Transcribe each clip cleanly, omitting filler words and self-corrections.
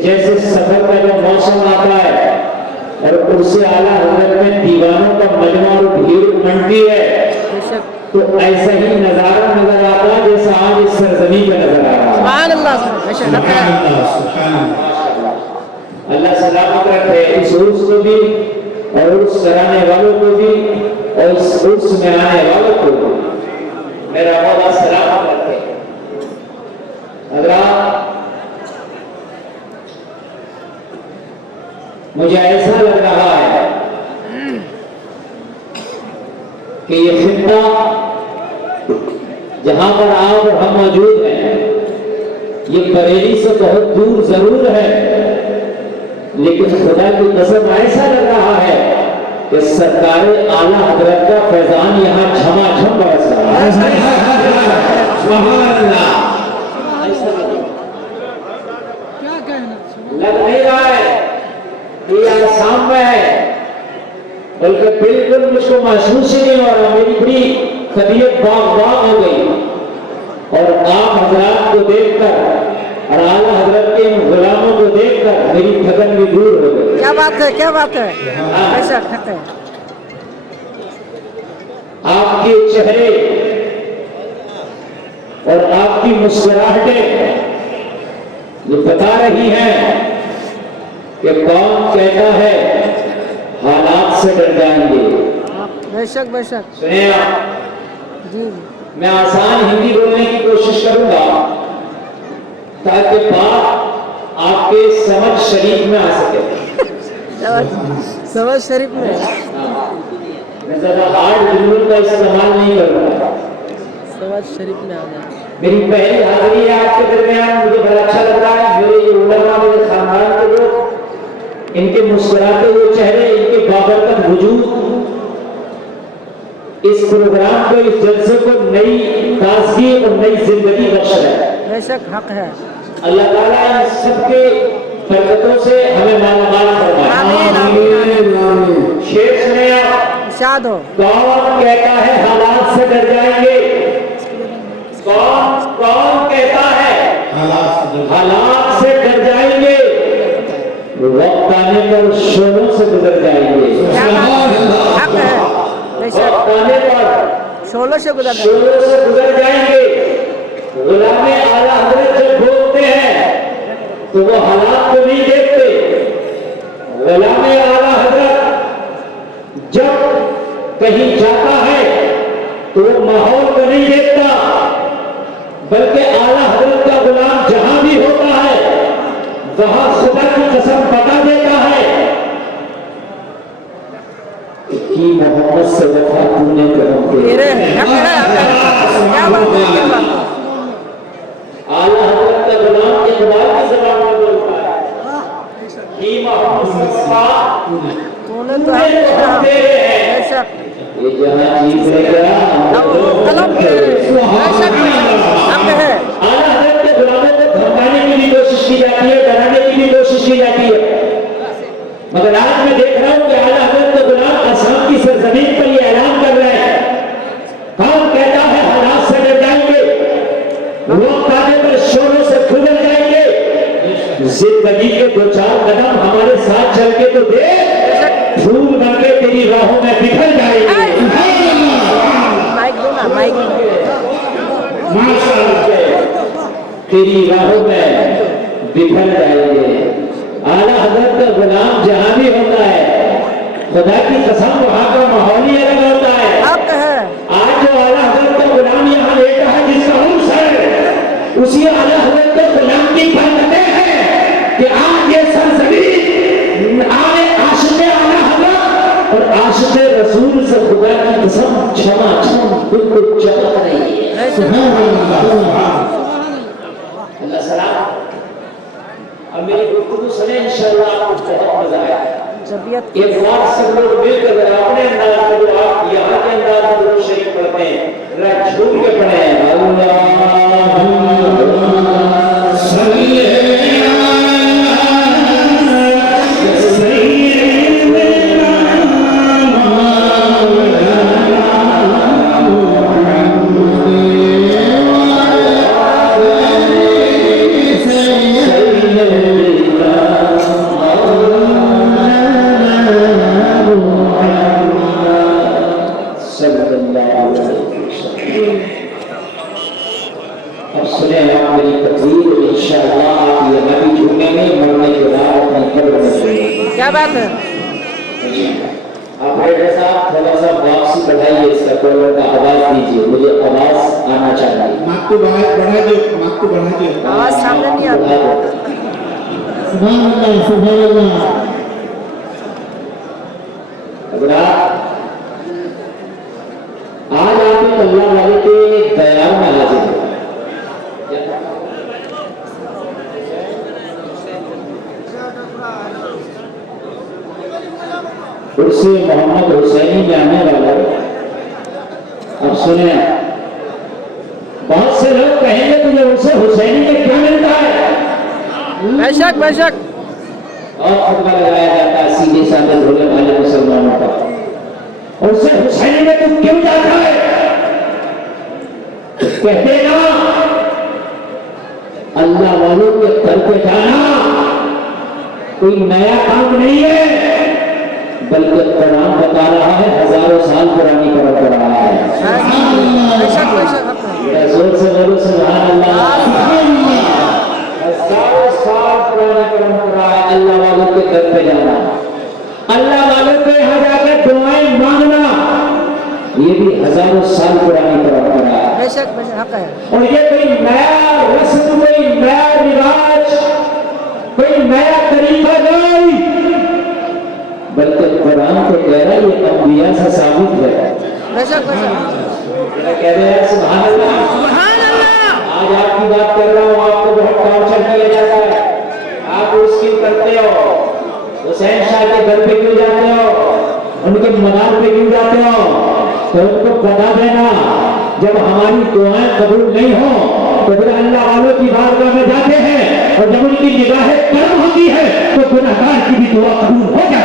जैसे सफर का जो मौसम आता है और उससे आला हजरत में दीवानों का मजमा और भीड़ उमड़ती है, तो ऐसा ही नजारा नजर आता है जैसा आज इस सरजमी पे नजर आ रहा है। अल्लाह सलामत रखे इस उर्स को भी और उर्स कराने वालों को भी और इस उर्स में आने वालों को भी मेरा मौला सलामत रखे। अल्लाह, मुझे ऐसा लग रहा है कि ये खित्ता जहां पर आप और हम मौजूद हैं, ये बरेली से बहुत दूर जरूर है, लेकिन खुदा की कसम ऐसा लग रहा है कि सरकार आला हजरत का फैजान यहाँ झमाझम बरस रहा है। क्या कहना लग नहीं रहा है कि आसाम में है, बल्कि बिल्कुल मुझको महसूस ही नहीं हो रहा। मेरी बड़ी तबीयत बाग हो गई और आप हजरात को देखकर और आला हजरत के इन गुलामों को देखकर मेरी थकन भी दूर हो गई। क्या बात है, क्या बात है, ऐसा है। आपके चेहरे और आपकी मुस्कुराहटें ये बता रही हैं कि कौन कहता है हालात से डर जाएंगे। बेशक बेशक। सुनिए आप, जी मैं आसान हिंदी बोलने की कोशिश करूंगा ताकि बात आपके समझ शरीफ में आ सके। समझ शरीफ में मैं ज्यादा हार्ड जुमलों का इस्तेमाल नहीं करूंगा। समझ शरीफ में आ जाए। मेरी पहली हाजिरी है आपके दरमियान, मुझे बड़ा अच्छा लग रहा है। मेरे ये उलमा, मेरे खानदान के लोग, इनके मुस्कुराते हुए चेहरे, इनके बाबरकत वजूद इस प्रोग्राम को, इस जलसे को नई ताजगी और नई जिंदगी बख्श है। बेशक हक है। अल्लाह ताला इन सबके बरकतों से हमें मालामाल फरमाए। शेर सुने आप, इरशाद हो। कौन कहता है हालात से डर जाएंगे? कौन कौन कहता है हालात से डर जाएंगे? वक्त आने पर शोरों से गुजर जाएंगे। हक है। वक्त आने पर शोलों से गुजर जाएंगे। गुलामे आला हजरत जब बोलते हैं तो वो हालात को नहीं देखते। गुलामे आला हजरत जब कहीं जाता है तो वो माहौल को नहीं देखता, बल्कि आला हजरत का गुलाम जहां भी होता है वहां खुदा की कसम बता देता है कि मोहम्मद से वफा तूने करम के। क्या बात है। आला हजरत का गुलाम इकबाल की ज़बान में बोलता है कि मोहम्मद से वफा तूने तो हम तेरे हैं। बेशक ये जहां जीतेगा कलम तेरे। बेशक हक है। आला हजरत के गुलामों को धमकाने की भी कोशिश की जाती है, डराने की भी कोशिश की जाती है, मगर आज मैं देख रहा हूं कि आला हजरत के गुलाम असम की सरजमीन पर ये ऐलान कर रहे हैं, कौन कहता है हालात से डर जाएंगे? वक्त आने पर शोरों से गुजर जाएंगे। जिंदगी के दो चार कदम हमारे साथ चल के तो दे, फूल बनके तेरी राहों में बिखर जाएंगे। माइक दो ना, माइक तेरी राहों में बिखर जाएंगे। आला हजरत का गुलाम जहां भी होता है, खुदा की कसम वहां का माहौल ही अलग होता है। हक है। आज जो आला हजरत का गुलाम यहाँ लेटा है, जिसका उर्स है, उसी आला हजरत के गुलाम की बरकतें हैं कि आज ये सरजमीन आने आशिक़े आला हजरत और आशिक़े रसूल से खुदा की कसम झमाझम बिल्कुल चमक रही है। अल्लाह सलाम। अब मेरी गुफ्तगू सुने, इंशाअल्लाह आपको बहुत मजा आएगा। जबियत एक बार सब लोग मिलकर अपने अंदाज में जो आप यहाँ के अंदाज में दुरूद शरीफ पढ़ते हैं, जरा झूम के पढ़े बात है। आप साहब थोड़ा सा वापसी बढ़ाइए इसका कोलर का आवाज दीजिए, मुझे आवाज आना चाहिए। माइक को बढ़ा दो। आवाज सामने नहीं आती। सुभान अल्लाह, सुभान अल्लाह। आज आप अल्लाह वाले के दयाल में हाजिर हैं। उर्से मोहम्मद हुसैनी में आने वाला, अब सुने, बहुत से लोग कहेंगे तुझे उर्से हुसैनी में क्या मिलता है, बेशक बेशक। और खुतबा लगाया जाता है सीधे साधे भोले भाले मुसलमानों का। उर्से हुसैनी में तू क्यों जाता है? कहते ना अल्लाह वालों के घर पे जाना कोई नया काम नहीं है, बल्कि कुरान बता रहा है हजारों साल पुरानी परंपरा है। बेशक बेशक। रसूल से बोलो सुभान अल्लाह। हजारों साल पुरानी परंपरा है अल्लाह वालों के घर पे जाना, अल्लाह वालों के यहाँ जाकर दुआएं मांगना, ये भी हजारों साल पुरानी परंपरा है। बेशक बेशक हक है। और ये कोई नया रस्म, कोई नया रिवाज, कोई नया तरीका नहीं, बल्कि कुरान तो कह रहा है ये अंबिया से साबित है। बेशक बेशक। कह रहे हैं सुभान अल्लाह, सुभान अल्लाह। आज आपकी बात कर रहा हूँ, आपको बहुत टॉर्चर किया जाता है, आप उसकी करते हो, हुसैन शाह के घर पे क्यों जाते हो, उनके मजार पे क्यों जाते हो, तो उनको बता देना जब हमारी दुआएं कबूल नहीं हो तो फिर अल्लाह वालों की बारगाह में जाते हैं, और जब उनकी निगाहें कर्म होती है तो गुनहगार की भी दुआ कबूल हो जाता है।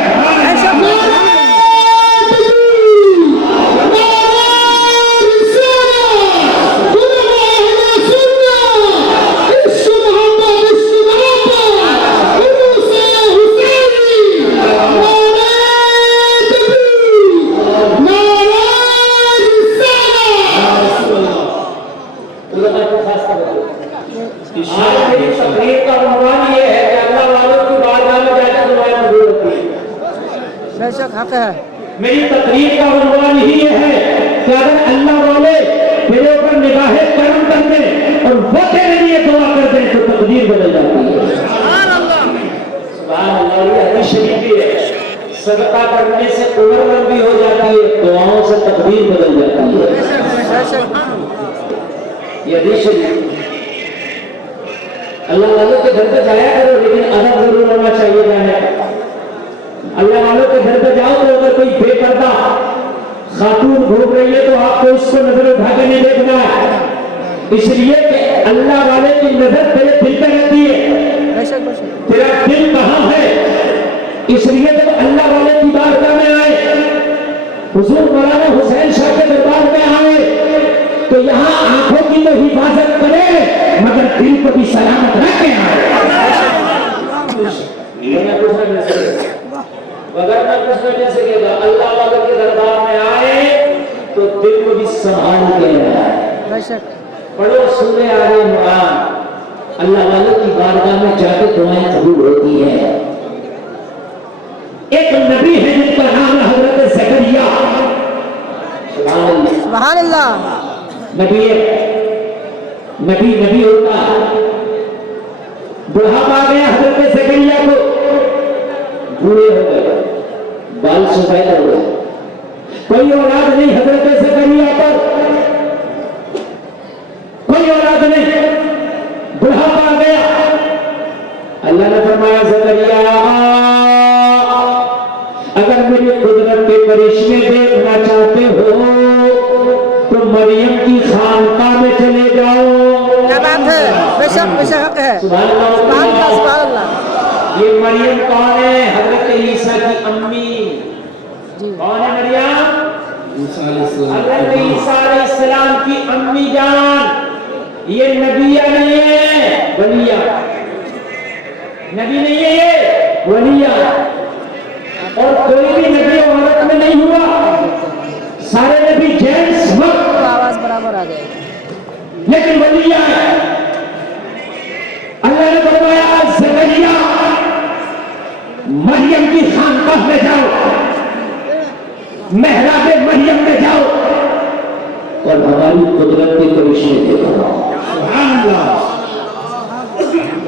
बेशक हक है। मेरी तकरीर का उन्वान ही ये है कि अगर अल्लाह वाले तेरे ऊपर निगाहें कर्म कर दें और वो तेरे लिए दुआ कर दें तो तकदीर बदल जाती है। सुभान अल्लाह। ये हदीस शरीफ भी है, सदका करने से उम्र लंबी हो जाती है, दुआओं से तकदीर बदल जाती है। ये हदीस शरीफ। अल्लाह वालों के घर पे जाया करो, लेकिन अदब जरूर होना चाहिए जाने का। अल्लाह वालों के घर पे जाओ तो अगर कोई बेपर्दा खातून घूम रही है तो आपको उसको नजर उठा के नहीं देखना है, इसलिए कि अल्लाह वाले की नजर तेरे दिल पे रहती है। तेरा दिल कहाँ है, इसलिए जब अल्लाह वाले की बारगाह में आए, हुजूर मौलाना हुसैन शाह के दरबार में आए, तो यहाँ आंखों की तो हिफाजत करे मगर दिल को भी सलामत रखे आए। अगर मैं कुछ नहीं सकेगा, अल्लाह वालों के दरबार में आए तो दिल को भी संभाल के आए। पढ़ो सूरह आले इमरान, अल्लाह वालों की बारगाह में जाके दुआएं कबूल होती है। एक नबी है जिनका नाम है हजरत ज़करिया। सुभान अल्लाह। नबी होता है, बुढ़ापा आ गया हजरत ज़करिया को, बूढ़े हो गए, बाल सफेद हो गए, कोई औलाद नहीं हजरत ज़करिया पर, कोई औलाद नहीं, बुढ़ापा आ गया। अल्लाह ने फरमाया ज़करिया अगर मेरी कुदरत के करिश्मे देखना चाहते हो तो मरियम की खानका में चले जाओ। क्या बात है, बेशक बेशक हक है। सुभान अल्लाह, सुभान अल्लाह। ये मरियम कौन है? हजरत ईसा की अम्मी। कौन है मरियम? हजरत ईसा अलैहिस्सलाम की अम्मी जान। ये नबिया नहीं है, वलिया। नबी नहीं है ये, वलिया। और कोई भी नबी औरत में नहीं हुआ, सारे नबी जेंट्स मर्द। आवाज बराबर आ गई, लेकिन वलिया है। अल्लाह ने फरमाया ज़करिया मरियम की मेहराबे मरियम में जाओ और हमारी कुदरत के करिश्मे देखो। सुभान अल्लाह,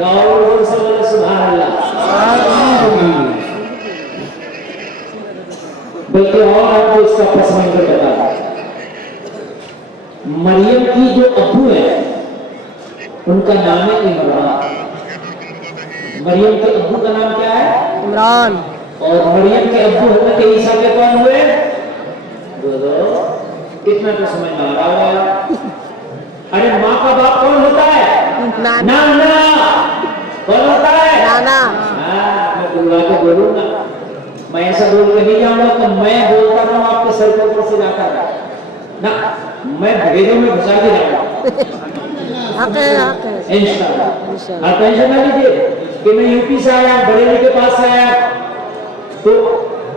और सुभान अल्लाह। बल्कि और आपको इसका पस मंजर बता, मरियम की जो अब्बू है उनका नाम है इमरान। मरियम के अब्बू का नाम क्या है? इमरान। और मरियम के अब्बू हजरत ईसा के कौन हुए? बोलो, कितना तो समझ में आ रहा है। अरे माँ का बाप कौन होता है? नाना। कौन होता है? नाना। हाँ, मैं बुलवा के बोलूंगा, मैं ऐसा बोल के नहीं जाऊंगा तो मैं बोलता रहूं आपके सर के ऊपर से जाता रहा ना, मैं भेदों में घुसा के जाऊंगा। हक है। इंशाल्लाह। आप टेंशन ना लीजिए कि मैं यूपी से आया, बरेली के पास से आया तो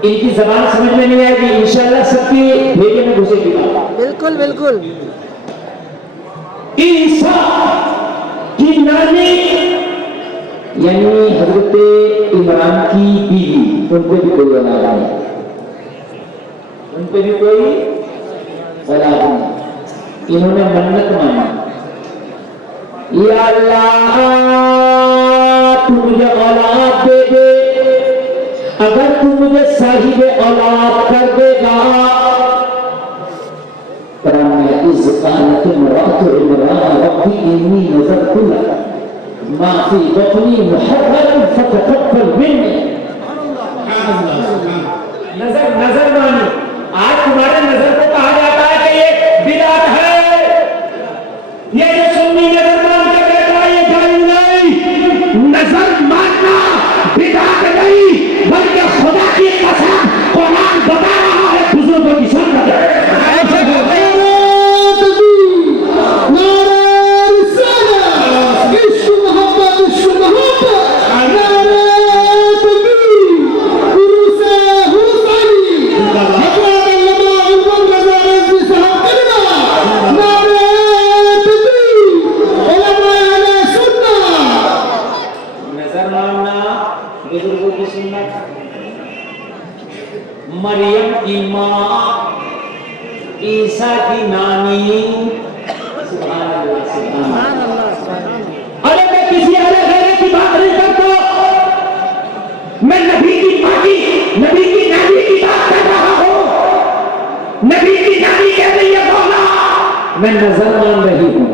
इनकी जबान समझ में नहीं आएगी, इंशाल्लाह सबकी भेदे में घुसेगी बात। बिल्कुल बिल्कुल। ईसा की नानी यानी हजरत इमरान की बीवी, उन पे भी कोई औलाद नहीं, उन पे भी कोई औलाद नहीं। इन्होंने मन्नत मानी, या अल्लाह तू मुझे औलाद दे दे, अगर तू मुझे साहिब औलाद कर देगा पर मैं इस कानत मरात इमरान रब्बी इन्नी नज़रतु लक मा फी बतनी मुहर्ररन फतक़ब्बल मिन्नी। नजर मानी। आज तुम्हारे नजर को कहा जाता है कि ये बिदअत है, ये जो सुन्नी नजर मान के बैठा है ये जायज़ नहीं। नजर मानना बिदअत नहीं बल्कि खुदा की कसम कुरान बता रहा है बुजुर्गों की सुन्नत है। मरियम की माँ, ईसा की नानी। सुभान अल्लाह, सुभान अल्लाह। अरे मैं किसी अलग की बात नहीं करता, मैं नबी की माँ की, नबी की नानी की बात कर रहा हूँ। नबी की नानी कह रही है बोला, मैं नजर मान रही हूँ,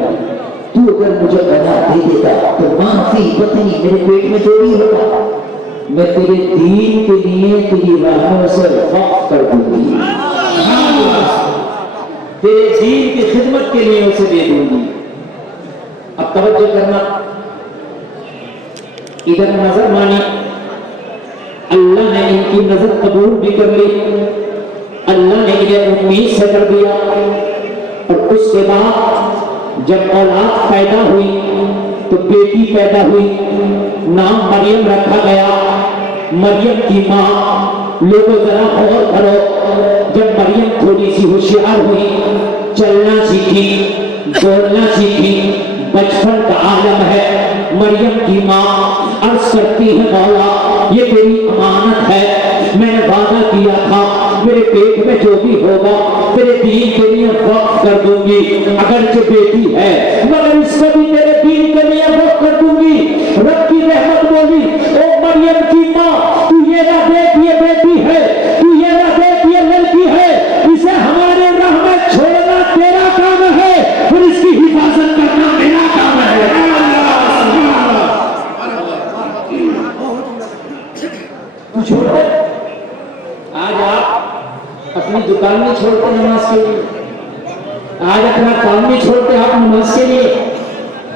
तू अगर मुझे औलाद दे देगा तो माफी पत्नी मेरे पेट में जो भी होगा मैं तेरे दीन के लिए तेरी राहों से वक्फ कर दूंगी, तेरे दीन की खिदमत के लिए उसे दे दूंगी। अब तवज्जो करना, इधर नजर मानी, अल्लाह ने इनकी नजर कबूल भी कर ली, अल्लाह ने इन्हें उम्मीद से कर दिया। और उसके बाद जब औलाद पैदा हुई तो बेटी पैदा हुई, नाम मरियम रखा गया। मरियम की माँ, लोगों जरा गौर करो, जब मरियम थोड़ी सी होशियार हुई, चलना सीखी, बोलना सीखी, बचपन का आलम है, मरियम की माँ अर्ज करती है मौला ये तेरी अमानत है, मैंने वादा किया था मेरे पेट में जो भी होगा तेरे दीन के लिए वक्फ कर दूंगी, अगर जो बेटी है मगर इसको भी तेरे दीन के लिए वक्फ कर दूंगी। रब की रहमत बोली, ओ मरियम की माँ तू ये ना देख ये बेटी है, तू ये ना देख ये लड़की है, इसे हमारे राह में छोड़ना तेरा काम है और इसकी हिफाजत करना मेरा काम है। तू छोड़ दे, आज आप अपनी दुकान नहीं छोड़ते नमाज के लिए, आज अपना काम नहीं छोड़ते आप नमाज के लिए।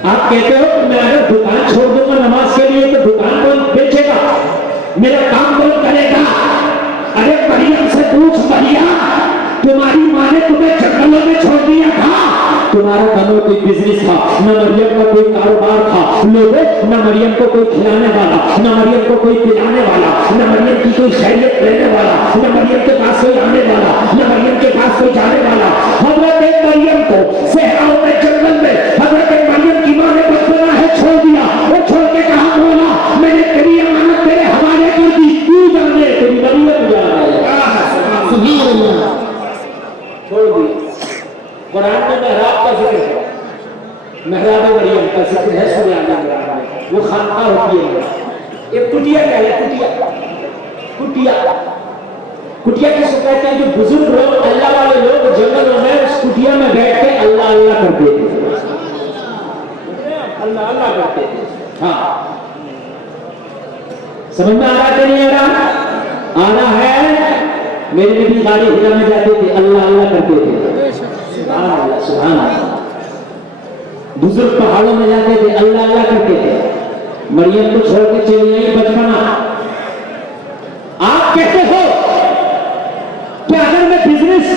आप कहते हो कि मैं अगर दुकान छोड़ दूंगा नमाज के लिए तो दुकान कौन बेचेगा, मेरा काम कौन करेगा? अरे मरियम से पूछ, मरियम तुम्हारी माँ ने तुम्हें जंगलों में छोड़ दिया था, तुम्हारा दोनों कोई बिजनेस था, न मरियम का कोई कारोबार था, लोगों न मरियम को कोई खिलाने वाला, न मरियम को कोई पिलाने वाला, न मरियम की कोई खैरियत लेने वाला, न मरियम के पास कोई आने वाला, न मरियम के पास कोई जाने वाला। हजरत मरियम को सहराओं में जंगल में हजरत मरियम की माँ ने बचपना है छोड़ दिया, वो छोड़ के कहा बोला मैंने तेरी अमानत तेरे हवाले कर दी, तू जाने तेरी मरियम जाने। जिक्र है सूरह आल इमरान में, वो खानका होती है। एक कुटिया क्या है? कुटिया किसको कहते हैं? जो बुजुर्ग लोग, अल्लाह वाले लोग जंगलों में उस कुटिया में बैठ के अल्लाह अल्लाह करते थे, अल्लाह अल्लाह करते थे। हाँ, समझ में आ रहा है नहीं आ रहा? आना है। मेरे नबी गाड़ी हिरा में जाते थे, अल्लाह अल्लाह करते थे। सुभान अल्लाह, सुभान अल्लाह। बुजुर्ग पहाड़ों में जाते थे, अल्लाह अल्लाह करते थे। मरियम को छोड़ के चली आई बचपना। आप कहते हो कि अगर मैं बिजनेस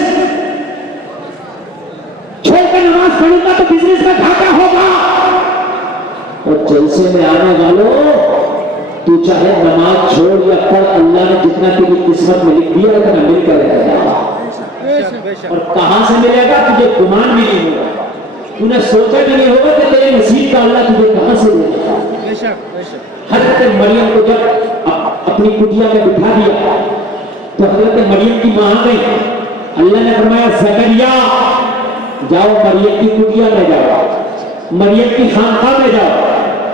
छोड़कर नमाज पढ़ूंगा तो बिजनेस में घाटा होगा। और जलसे में आने वालों, तू चाहे नमाज छोड़ या पढ़, अल्लाह ने जितना तेरी किस्मत में लिख दिया उतना मिलकर रहेगा। और कहां से मिलेगा तुझे गुमान भी नहीं होगा, तूने सोचा भी नहीं होगा कि तेरे नसीब का अल्लाह तुझे कहां से देगा। हजरत मरियम को जब अपनी कुटिया में बिठा दिया तो हजरत मरियम की मां गई। अल्लाह ने फरमाया ज़करिया जाओ, मरियम की कुटिया में जाओ, मरियम की खानका में जाओ,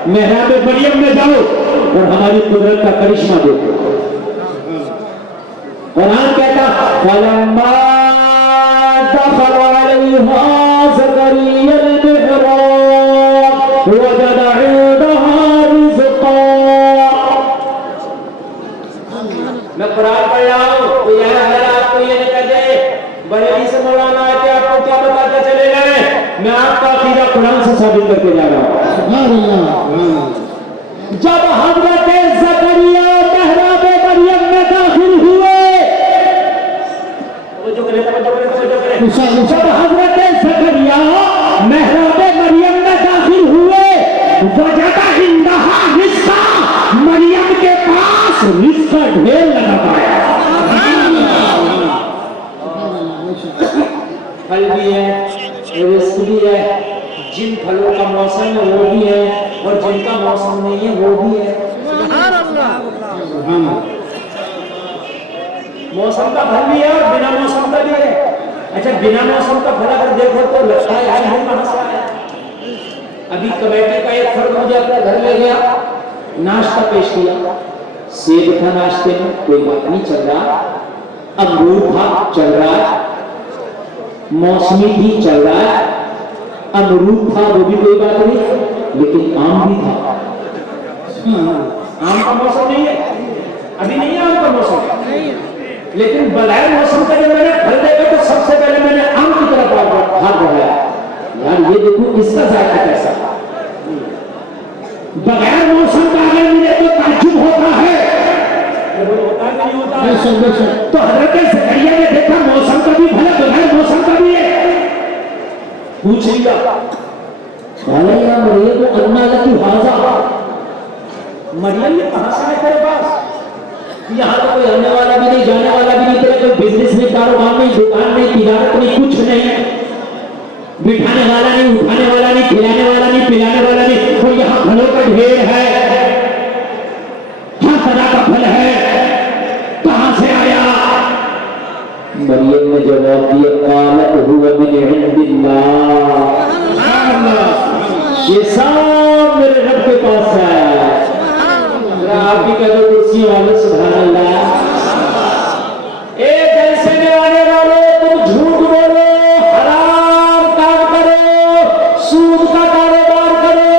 मेहराब मरियम में जाओ और हमारी कुदरत का करिश्मा देखो। कुरान कहता फलम्मा दखल अलैहा ज़करिया अल-मिहराब वजद इंदहा रिज़्क़ा। मैं कुरान पढ़ रहा हूं, कोई अगर आपको ये नहीं कह दे बरेली से मौलाना है कि आपको क्या बताते चले गए, मैं आपका अकीदा कुरान से साबित करके जा रहा हूं। जब हजरत ज़करिया मेहराब मरियम में दाखिल हुए, जब हजरत ज़करिया मेहराब मरियम में दाखिल हुए, वजदा इंदहा रिज़्क़ा, मरियम के पास रिज़्क़ का ढेर लगा पाया। फल भी है, रिज़्क़ भी है, जिन फलों का मौसम है वो भी है और जिनका मौसम नहीं है वो भी है। मौसम का फल भी है और बिना मौसम का भी है। अच्छा, बिना मौसम का फल अगर देखो तो लगता है यार हम कहां से आए। अभी कमेटी का एक फर्द मुझे अपने घर ले गया, नाश्ता पेश किया, सेब था नाश्ते में, कोई बात नहीं चल रहा, अमरूद था चल रहा है, मौसमी भी चल रहा है, अमरूद था वो भी कोई बात नहीं, लेकिन आम भी था। आम का मौसम नहीं है, अभी नहीं है आम का मौसम, लेकिन बगैर मौसम का जब मैंने फल देखा तो सबसे पहले मैंने आम की तरफ हाथ बढ़ाया। यार ये देखो इसका जायका कैसा, बगैर मौसम का अगर मिले तो ताज्जुब होता है, होता नहीं होता है। तो हजरत ज़करिया ने देखा मौसम का भी फल है, बगैर मौसम का भी है। पूछ लिया मरियम को अन्ना लकी हाजा, मरियम ये कहां से आए तेरे पास? यहाँ तो कोई आने वाला भी नहीं, जाने वाला भी नहीं, तेरा कोई बिजनेस नहीं, कारोबार नहीं, दुकान नहीं, तिजारत नहीं, कुछ नहीं, बिठाने वाला नहीं, उठाने वाला नहीं, खिलाने वाला नहीं, पिलाने वाला नहीं, तो यहाँ फलों का ढेर है, हर तरह का फल है, कहां से आया? मरियम ने जवाब दिया क़ालत हुवा मिन इंदिल्लाह, ये सब मेरे रब के पास है। आप भी कह दो कुर्सी वाले सुभान अल्लाह। एक जलसे में आने वाले तुम झूठ बोलो, हराम काम करो, सूद का कारोबार करो,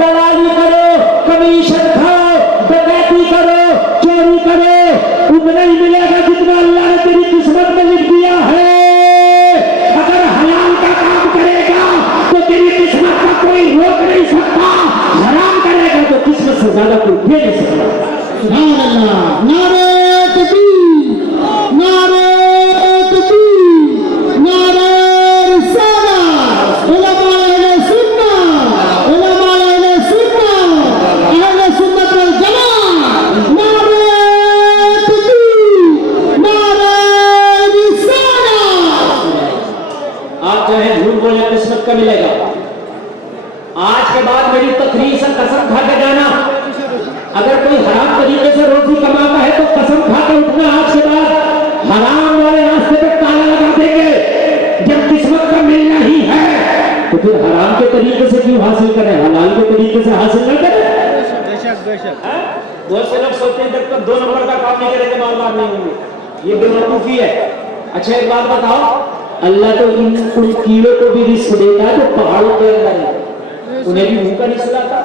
दलाली करो, कमीशन खाओ, डकैती करो, चोरी करो, उतना ही मिलेगा जितना अल्लाह ने तेरी किस्मत में लिख दिया है। अगर हलाल का काम करेगा तो तेरी किस्मत का कोई रोक नहीं सकता, हराम करेगा तो किस्मत से ज्यादा कोई दे नहीं सकता। नारे तकबीर, नारे तकबीर, नारे रिसालत, उलमाए सुन्नत, अहले सुन्नत वल जमाअत, नारे तकबीर, नारे रिसालत। आप चाहे झूठ बोले किस्मत का मिलेगा। आज के बाद मेरी तकरीर से कसम खा के जाना, अगर कोई हराम तरीके से रोटी कमाता है तो कसम खा के उठना, आज के बाद हराम वाले रास्ते पे ताला लगा देंगे। जब किस्मत का मिलना ही है तो फिर हराम के तरीके से क्यों हासिल करें? हलाल के तरीके से हासिल न करे। बेशक बेशक। हाँ? बहुत से लोग सोचते हैं जब तक 2 नंबर का काम नहीं करेंगे माल नहीं होंगे, ये बेवकूफी है। अच्छा एक बात बताओ, अल्लाह तो इन कुछ कीड़ों को भी रिस्क देता है जो पहाड़ों के अंदर है, उन्हें भी भूखा नहीं सुलाता।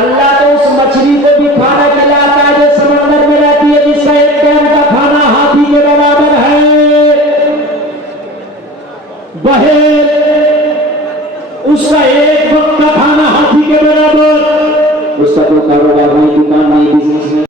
अल्लाह तो उस मछली को भी खाना खिलाता